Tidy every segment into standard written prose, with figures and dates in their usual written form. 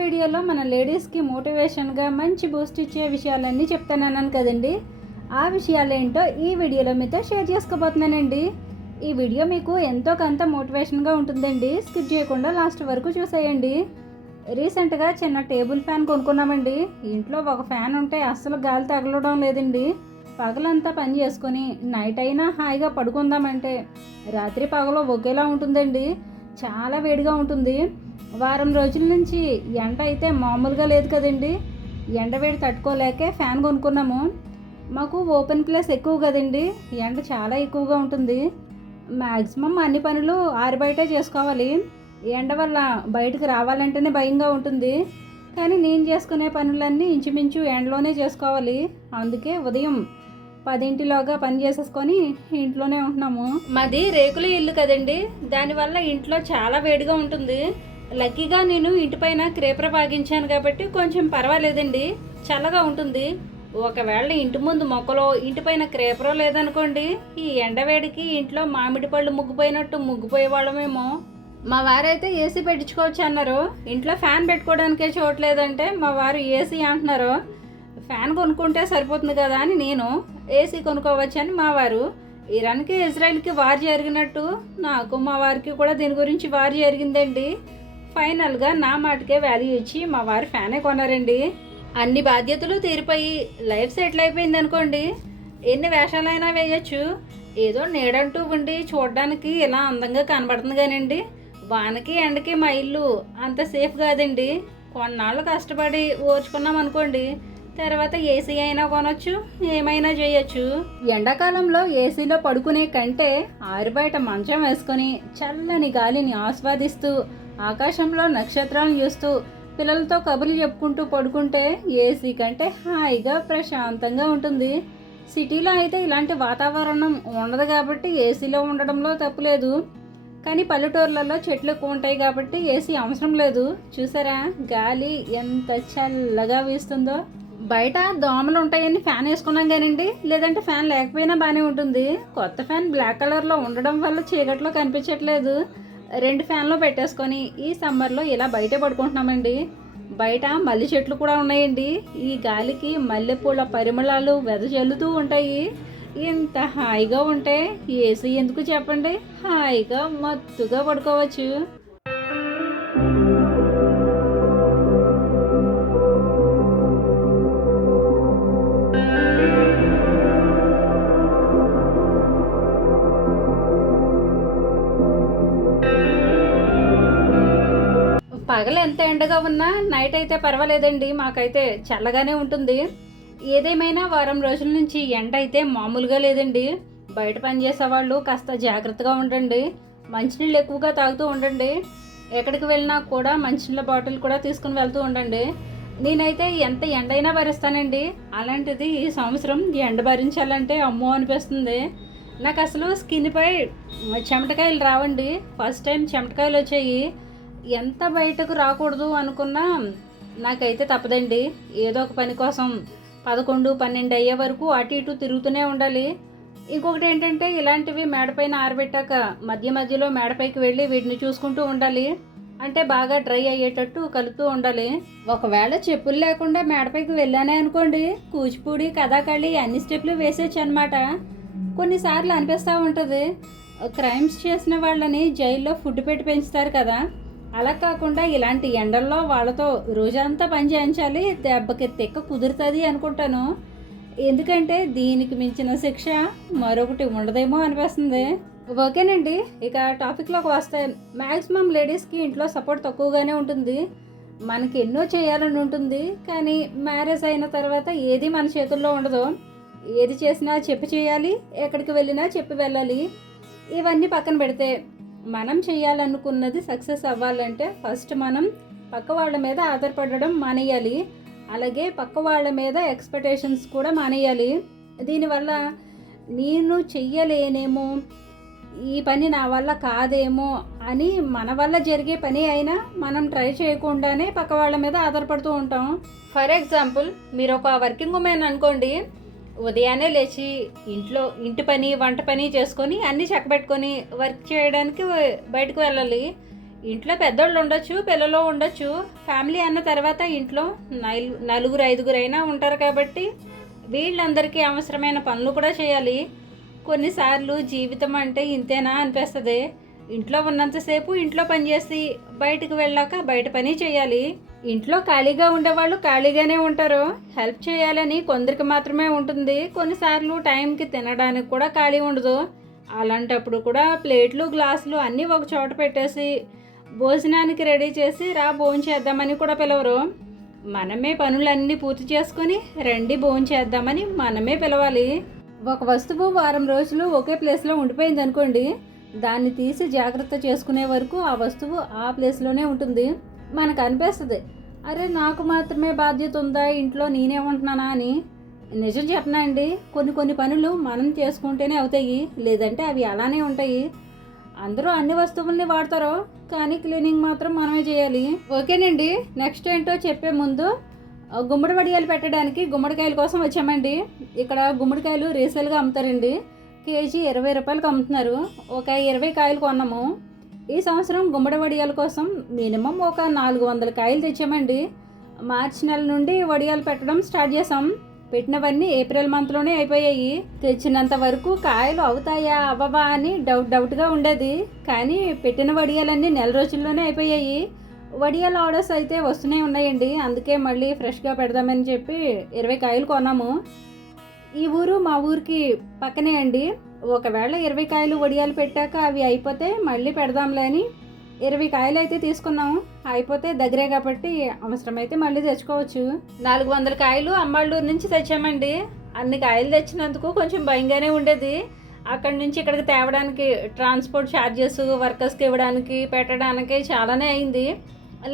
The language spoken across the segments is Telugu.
వీడియోలో మన లేడీస్కి మోటివేషన్గా మంచి బూస్ట్ ఇచ్చే విషయాలన్నీ చెప్తానన్నాను కదండి. ఆ విషయాలు ఏంటో ఈ వీడియోలో మీతో షేర్ చేసుకోబోతున్నానండి. ఈ వీడియో మీకు ఎంతో కొంత మోటివేషన్గా ఉంటుందండి. స్కిప్ చేయకుండా లాస్ట్ వరకు చూసేయండి. రీసెంట్గా చిన్న టేబుల్ ఫ్యాన్ కొనుక్కున్నామండి. ఇంట్లో ఒక ఫ్యాన్ ఉంటే అస్సలు గాలి తగలడం లేదండి. పగలంతా పని చేసుకొని నైట్ అయినా హాయిగా పడుకుందామంటే రాత్రి పగలు ఒకేలా ఉంటుందండి. చాలా వేడిగా ఉంటుంది. వారం రోజుల నుంచి ఎండ అయితే మామూలుగా లేదు కదండి. ఎండ వేడి తట్టుకోలేకే ఫ్యాన్ కొనుక్కున్నాము. మాకు ఓపెన్ ప్లేస్ ఎక్కువ కదండి, ఎండ చాలా ఎక్కువగా ఉంటుంది. మ్యాక్సిమం అన్ని పనులు ఆరుబయటే చేసుకోవాలి. ఎండ వల్ల బయటకు రావాలంటేనే భయంగా ఉంటుంది. కానీ నేను చేసుకునే పనులన్నీ ఇంచుమించు ఎండలోనే చేసుకోవాలి. అందుకే ఉదయం 10 పని చేసేసుకొని ఇంట్లోనే ఉంటున్నాము. మాది రేకుల ఇల్లు కదండి, దానివల్ల ఇంట్లో చాలా వేడిగా ఉంటుంది. లక్కీగా నేను ఇంటిపైన క్రేపర్ బాగించాను కాబట్టి కొంచెం పర్వాలేదండి, చల్లగా ఉంటుంది. ఒకవేళ ఇంటి ముందు మొక్కలో ఇంటిపైన క్రేపరో లేదనుకోండి, ఈ ఎండవేడికి ఇంట్లో మామిడి పళ్ళు ముగ్గిపోయినట్టు ముగ్గిపోయే వాళ్ళమేమో. మా వారైతే ఏసీ పెట్టించుకోవచ్చు అన్నారు. ఇంట్లో ఫ్యాన్ పెట్టుకోవడానికే చూడలేదంటే మా వారు ఏసీ అంటున్నారు. ఫ్యాన్ కొనుక్కుంటే సరిపోతుంది కదా అని నేను, ఏసీ కొనుక్కోవచ్చని మా వారు. ఇరాన్కి ఇజ్రాయెల్కి వార్ జరిగినట్టు నాకు మా వారికి కూడా దీని గురించి వార్ జరిగిందండి. ఫైనల్గా నా మాటకే వాల్యూ ఇచ్చి మా వారు ఫ్యానే కొన్నారండి. అన్ని బాధ్యతలు తీరిపోయి లైఫ్ సెటిల్ అయిపోయింది అనుకోండి, ఎన్ని వేషాలైనా వేయచ్చు. ఏదో నీడంటూ ఉండి చూడడానికి ఇలా అందంగా కనబడుతుంది కానండి, వానకి ఎండకి మా ఇల్లు అంత సేఫ్ కాదండి. కొన్నాళ్ళు కష్టపడి ఓర్చుకున్నాం అనుకోండి, తర్వాత ఏసీ అయినా కొనొచ్చు, ఏమైనా చేయొచ్చు. ఎండాకాలంలో ఏసీలో పడుకునే కంటే ఆరుబయట మంచం వేసుకొని చల్లని గాలిని ఆస్వాదిస్తూ ఆకాశంలో నక్షత్రాలను చూస్తూ పిల్లలతో కబుర్లు చెప్పుకుంటూ పడుకుంటే ఏసీ కంటే హాయిగా ప్రశాంతంగా ఉంటుంది. సిటీలో అయితే ఇలాంటి వాతావరణం ఉండదు కాబట్టి ఏసీలో ఉండడంలో తప్పులేదు. కానీ పల్లెటూర్లలో చెట్లు ఎక్కువ ఉంటాయి కాబట్టి ఏసీ అవసరం లేదు. చూసారా గాలి ఎంత చల్లగా వీస్తుందో. బయట దోమలు ఉంటాయని ఫ్యాన్ వేసుకున్నాం కానండి, లేదంటే ఫ్యాన్ లేకపోయినా బాగానే ఉంటుంది. కొత్త ఫ్యాన్ బ్లాక్ కలర్లో ఉండడం వల్ల చీకట్లో కనిపించట్లేదు. 2 ఫ్యాన్లు పెట్టేసుకొని ఈ సమ్మర్లో ఇలా బయటే పడుకుంటున్నామండి. బయట మల్లె చెట్లు కూడా ఉన్నాయండి. ఈ గాలికి మల్లెపూల పరిమళాలు వెదజల్లుతూ ఉంటాయి. ఎంత హాయిగా ఉంటే ఏసీ ఎందుకు చెప్పండి, హాయిగా మత్తుగా పడుకోవచ్చు. పగలు ఎంత ఎండగా ఉన్నా నైట్ అయితే పర్వాలేదండి, మాకైతే చల్లగానే ఉంటుంది. ఏదేమైనా వారం రోజుల నుంచి ఎండ అయితే మామూలుగా లేదండి. బయట పని చేసేవాళ్ళు కాస్త జాగ్రత్తగా ఉండండి. మంచినీళ్ళు ఎక్కువగా తాగుతూ ఉండండి. ఎక్కడికి వెళ్ళినా కూడా మంచినీళ్ళ బాటిల్ కూడా తీసుకుని వెళ్తూ ఉండండి. నేనైతే ఎంత ఎండైనా భరిస్తానండి. అలాంటిది ఈ సంవత్సరం ఎండ భరించాలంటే అమ్మో అనిపిస్తుంది. నాకు అసలు స్కిన్పై చెమటకాయలు రావండి. ఫస్ట్ టైం చెమటకాయలు వచ్చాయి. ఎంత బయటకు రాకూడదు అనుకున్నా నాకైతే తప్పదండి. ఏదో ఒక పని కోసం 11, 12 అయ్యే వరకు అటు ఇటు తిరుగుతూనే ఉండాలి. ఇంకొకటి ఏంటంటే ఇలాంటివి మేడపైన ఆరబెట్టాక మధ్య మధ్యలో మేడపైకి వెళ్ళి వీటిని చూసుకుంటూ ఉండాలి. అంటే బాగా డ్రై అయ్యేటట్టు కలుపుతూ ఉండాలి. ఒకవేళ చెప్పులు లేకుండా మేడపైకి వెళ్ళానే అనుకోండి, కూచిపూడి కథాకళి అన్ని స్టెప్లు వేసేచ్చు అనమాట. కొన్నిసార్లు అనిపిస్తూ ఉంటుంది, క్రైమ్స్ చేసిన వాళ్ళని జైల్లో ఫుడ్ పెట్టి పెంచుతారు కదా, అలా కాకుండా ఇలాంటి ఎండల్లో వాళ్ళతో రోజంతా పని చేయించాలి, దెబ్బకి తెక్క కుదురుతుంది అనుకుంటాను. ఎందుకంటే దీనికి మించిన శిక్ష మరొకటి ఉండదేమో అనిపిస్తుంది. ఓకేనండి, ఇక టాపిక్లోకి వస్తే మ్యాక్సిమం లేడీస్కి ఇంట్లో సపోర్ట్ తక్కువగానే ఉంటుంది. మనకి ఎన్నో చేయాలని ఉంటుంది, కానీ మ్యారేజ్ అయిన తర్వాత ఏది మన చేతుల్లో ఉండదు. ఏది చేసినా చెప్పి చేయాలి, ఎక్కడికి వెళ్ళినా చెప్పి వెళ్ళాలి. ఇవన్నీ పక్కన పెడితే మనం చేయాలనుకున్నది సక్సెస్ అవ్వాలంటే ఫస్ట్ మనం పక్క వాళ్ళ మీద ఆధారపడడం మానేయాలి. అలాగే పక్క వాళ్ళ మీద ఎక్స్పెక్టేషన్స్ కూడా మానేయాలి. దీనివల్ల నేను చెయ్యలేనేమో, ఈ పని నా వల్ల కాదేమో అని మన వల్ల జరిగే పని అయినా మనం ట్రై చేయకుండానే పక్క వాళ్ళ మీద ఆధారపడుతూ ఉంటాం. ఫర్ ఎగ్జాంపుల్, మీరు ఒక వర్కింగ్ ఉమెన్ అనుకోండి. ఉదయాన్నే లేచి ఇంటి పని వంట పని చేసుకొని అన్నీ చక్కబెట్టుకొని వర్క్ చేయడానికి బయటకు వెళ్ళాలి. ఇంట్లో పెద్దోళ్ళు ఉండొచ్చు, పిల్లలు ఉండొచ్చు. ఫ్యామిలీ అన్న తర్వాత ఇంట్లో నలుగురు ఐదుగురైనా ఉంటారు కాబట్టి వీళ్ళందరికీ అవసరమైన పనులు కూడా చేయాలి. కొన్నిసార్లు జీవితం అంటే ఇంతేనా అనిపిస్తుంది. ఇంట్లో ఉన్నంతసేపు ఇంట్లో పని చేసి బయటకు వెళ్ళాక బయట పని చేయాలి. ఇంట్లో ఖాళీగా ఉండేవాళ్ళు ఖాళీగానే ఉంటారు. హెల్ప్ చేయాలని కొందరికి మాత్రమే ఉంటుంది. కొన్నిసార్లు టైంకి తినడానికి కూడా ఖాళీ ఉండదు. అలాంటప్పుడు కూడా ప్లేట్లు గ్లాసులు అన్నీ ఒక చోట పెట్టేసి భోజనానికి రెడీ చేసి భోంచేద్దామని కూడా పిలవరు. మనమే పనులన్నీ పూర్తి చేసుకొని రండి భోంచేద్దామని మనమే పిలవాలి. ఒక వస్తువు వారం రోజులు ఒకే ప్లేస్లో ఉండిపోయింది అనుకోండి, దాన్ని తీసి జాగ్రత్త చేసుకునే వరకు ఆ వస్తువు ఆ ప్లేస్లోనే ఉంటుంది. మనకు అనిపిస్తుంది, అరే నాకు మాత్రమే బాధ్యత ఉందా ఇంట్లో, నేనేమంటున్నానా అని. నిజం చెప్పనా అండి, కొన్ని పనులు మనం చేసుకుంటేనే అవుతాయి, లేదంటే అవి అలానే ఉంటాయి. అందరూ అన్ని వస్తువుల్ని వాడతారు, కానీ క్లీనింగ్ మాత్రం మనమే చేయాలి. ఓకేనండి, నెక్స్ట్ ఏంటో చెప్పే ముందు గుమ్మడి వడియాలు పెట్టడానికి గుమ్మడికాయల కోసం వచ్చామండి. ఇక్కడ గుమ్మడికాయలు రీసేల్గా అమ్ముతారండి. కేజీ 20 రూపాయలకు అమ్ముతున్నారు. ఒక 20 కాయలు కొన్నాము. ఈ సంవత్సరం గుమ్మడి వడియాల కోసం మినిమం ఒక 400 కాయలు తెచ్చామండి. మార్చి నెల నుండి వడియాలు పెట్టడం స్టార్ట్ చేసాం. పెట్టినవన్నీ ఏప్రిల్ మంత్లోనే అయిపోయాయి. తెచ్చినంత వరకు కాయలు అవుతాయా అవ్వవా అని డౌట్గా ఉండేది. కానీ పెట్టిన వడియాలన్నీ నెల రోజుల్లోనే అయిపోయాయి. వడియాల ఆర్డర్స్ అయితే వస్తూనే ఉన్నాయండి. అందుకే మళ్ళీ ఫ్రెష్గా పెడదామని చెప్పి 20 కాయలు కొన్నాము. ఈ ఊరు మా ఊరికి పక్కనే అండి. ఒకవేళ 20 కాయలు వడియాలు పెట్టాక అవి అయిపోతే మళ్ళీ పెడదాంలే అని 20 కాయలు అయితే తీసుకున్నాము. అయిపోతే దగ్గరే కాబట్టి అవసరమైతే మళ్ళీ తెచ్చుకోవచ్చు. 400 కాయలు అంబాళ్ళూరు నుంచి తెచ్చామండి. అన్ని కాయలు తెచ్చినందుకు కొంచెం భయంగానే ఉండేది. అక్కడి నుంచి ఇక్కడికి తేవడానికి ట్రాన్స్పోర్ట్ ఛార్జెస్, వర్కర్స్కి ఇవ్వడానికి పెట్టడానికి చాలానే అయింది.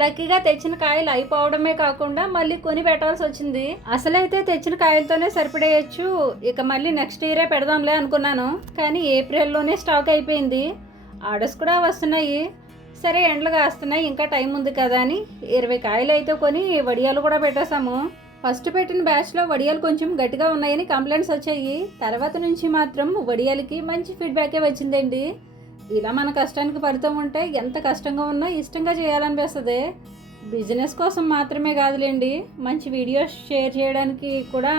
లక్కీగా తెచ్చిన కాయలు అయిపోవడమే కాకుండా మళ్ళీ కొని పెట్టాల్సి వచ్చింది. అసలైతే తెచ్చిన కాయలతోనే సరిపడేయచ్చు, ఇక మళ్ళీ నెక్స్ట్ ఇయరే పెడదాంలే అనుకున్నాను. కానీ ఏప్రిల్లోనే స్టాక్ అయిపోయింది. ఆర్డర్స్ కూడా వస్తున్నాయి. సరే ఎండలు కాస్తున్నాయి, ఇంకా టైం ఉంది కదా అని 20 కాయలు అయితే కొని వడియాలు కూడా పెట్టేశాము. ఫస్ట్ పెట్టిన బ్యాచ్లో వడియాలు కొంచెం గట్టిగా ఉన్నాయని కంప్లైంట్స్ వచ్చాయి. తర్వాత నుంచి మాత్రం వడియాలకి మంచి ఫీడ్బ్యాకే వచ్చిందండి. ఇలా మన కష్టానికి ఫలితం ఉంటే ఎంత కష్టంగా ఉన్నా ఇష్టంగా చేయాలనిపిస్తుంది. బిజినెస్ కోసం మాత్రమే కాదులేండి, మంచి వీడియోస్ షేర్ చేయడానికి కూడా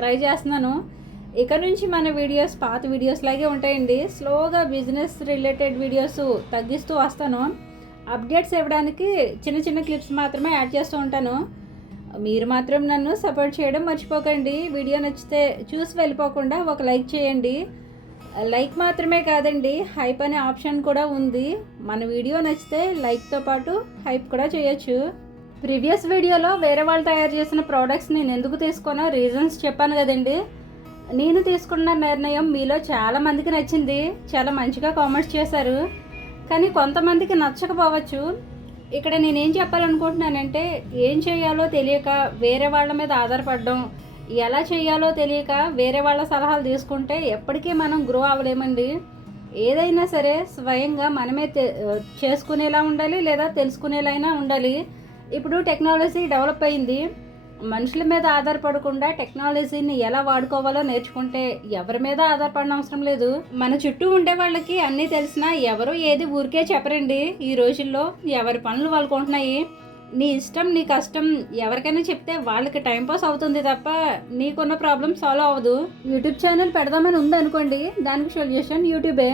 ట్రై చేస్తున్నాను. ఇక నుంచి మన వీడియోస్ పాత వీడియోస్ లాగే ఉంటాయండి. స్లోగా బిజినెస్ రిలేటెడ్ వీడియోస్ తగ్గిస్తూ వస్తాను. అప్డేట్స్ ఇవ్వడానికి చిన్న క్లిప్స్ మాత్రమే యాడ్ చేస్తూ ఉంటాను. మీరు మాత్రం నన్ను సపోర్ట్ చేయడం మర్చిపోకండి. వీడియో నచ్చితే చూసి వెళ్ళిపోకుండా ఒక లైక్ చేయండి. లైక్ మాత్రమే కాదండి, హైప్ అనే ఆప్షన్ కూడా ఉంది. మన వీడియో నచ్చితే లైక్తో పాటు హైప్ కూడా చేయొచ్చు. ప్రీవియస్ వీడియోలో వేరే వాళ్ళు తయారు చేసిన ప్రోడక్ట్స్ నేను ఎందుకు తీసుకున్నా రీజన్స్ చెప్పాను కదండి. నేను తీసుకున్న నిర్ణయం మీలో చాలామందికి నచ్చింది, చాలా మంచిగా కామెంట్స్ చేశారు. కానీ కొంతమందికి నచ్చకపోవచ్చు. ఇక్కడ నేనేం చెప్పాలనుకుంటున్నానంటే, ఏం చేయాలో తెలియక వేరే వాళ్ళ మీద ఆధారపడడం, ఎలా చేయాలో తెలియక వేరే వాళ్ళ సలహాలు తీసుకుంటే ఎప్పటికీ మనం గ్రో అవ్వలేమండి. ఏదైనా సరే స్వయంగా మనమే చేసుకునేలా ఉండాలి, లేదా తెలుసుకునేలా ఉండాలి. ఇప్పుడు టెక్నాలజీ డెవలప్ అయింది. మనుషుల మీద ఆధారపడకుండా టెక్నాలజీని ఎలా వాడుకోవాలో నేర్చుకుంటే ఎవరి మీద ఆధారపడిన అవసరం లేదు. మన చుట్టూ ఉండే వాళ్ళకి అన్నీ తెలిసినా ఎవరు ఏది ఊరికే చెప్పరండి. ఈ రోజుల్లో ఎవరి పనులు వాళ్ళకు ఉంటున్నాయి. నీ ఇష్టం నీ కష్టం ఎవరికైనా చెప్తే వాళ్ళకి టైంపాస్ అవుతుంది తప్ప నీకున్న ప్రాబ్లం సాల్వ్ అవ్వదు. యూట్యూబ్ ఛానల్ పెడదామని ఉందనుకోండి, దానికి సొల్యూషన్ యూట్యూబే.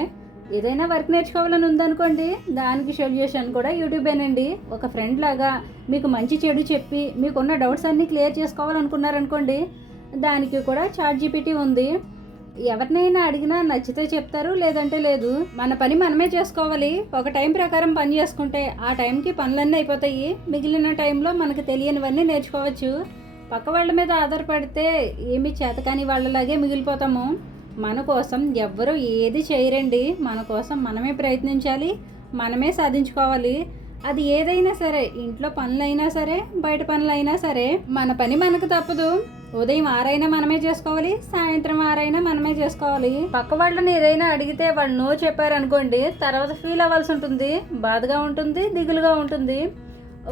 ఏదైనా వర్క్ నేర్చుకోవాలని ఉందనుకోండి, దానికి సొల్యూషన్ కూడా యూట్యూబేనండి. ఒక ఫ్రెండ్ లాగా మీకు మంచి చెడు చెప్పి మీకున్న డౌట్స్ అన్నీ క్లియర్ చేసుకోవాలనుకున్నారనుకోండి, దానికి కూడా ChatGPT ఉంది. ఎవరినైనా అడిగినా నచ్చితే చెప్తారు, లేదంటే లేదు. మన పని మనమే చేసుకోవాలి. ఒక టైం ప్రకారం పని చేసుకుంటే ఆ టైంకి పనులన్నీ అయిపోతాయి. మిగిలిన టైంలో మనకు తెలియనివన్నీ నేర్చుకోవచ్చు. పక్క వాళ్ళ మీద ఆధారపడితే ఏమి చేతకాని వాళ్ళలాగే మిగిలిపోతాము. మన కోసం ఎవ్వరూ ఏది చేయరండి. మన కోసం మనమే ప్రయత్నించాలి, మనమే సాధించుకోవాలి. అది ఏదైనా సరే, ఇంట్లో పనులైనా సరే, బయట పనులైనా సరే, మన పని మనకు తప్పదు. ఉదయం 6 అయినా మనమే చేసుకోవాలి, సాయంత్రం 6 అయినా మనమే చేసుకోవాలి. పక్క వాళ్ళని ఏదైనా అడిగితే వాళ్ళు నో చెప్పారనుకోండి, తర్వాత ఫీల్ అవ్వాల్సి ఉంటుంది, బాధగా ఉంటుంది, దిగులుగా ఉంటుంది.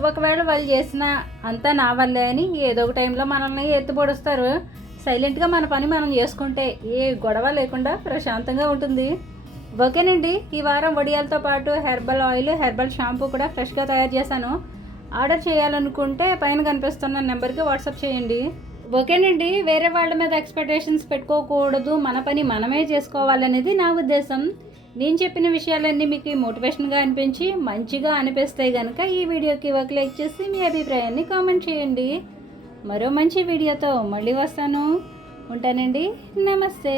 ఒకవేళ వాళ్ళు చేసిన అంతా నా వల్లే అని ఏదో ఒక టైంలో మనల్ని ఎత్తిపొడుస్తారు. సైలెంట్గా మన పని మనం చేసుకుంటే ఏ గొడవ లేకుండా ప్రశాంతంగా ఉంటుంది. ఓకేనండి, ఈ వారం వడియాలతో పాటు హెర్బల్ ఆయిల్, హెర్బల్ షాంపూ కూడా ఫ్రెష్గా తయారు చేశాను. ఆర్డర్ చేయాలనుకుంటే పైన కనిపిస్తున్న నెంబర్కి వాట్సాప్ చేయండి. ఓకేనండి, వేరే వాళ్ళ మీద ఎక్స్పెక్టేషన్స్ పెట్టుకోకూడదు, మన పని మనమే చేసుకోవాలనేది నా ఉద్దేశం. నేను చెప్పిన విషయాలన్నీ మీకు మోటివేషన్గా అనిపించి మంచిగా అనిపిస్తే కనుక ఈ వీడియోకి ఒక లైక్ చేసి మీ అభిప్రాయాన్ని కామెంట్ చేయండి. మరో మంచి వీడియోతో మళ్ళీ వస్తాను. ఉంటానండి. నమస్తే.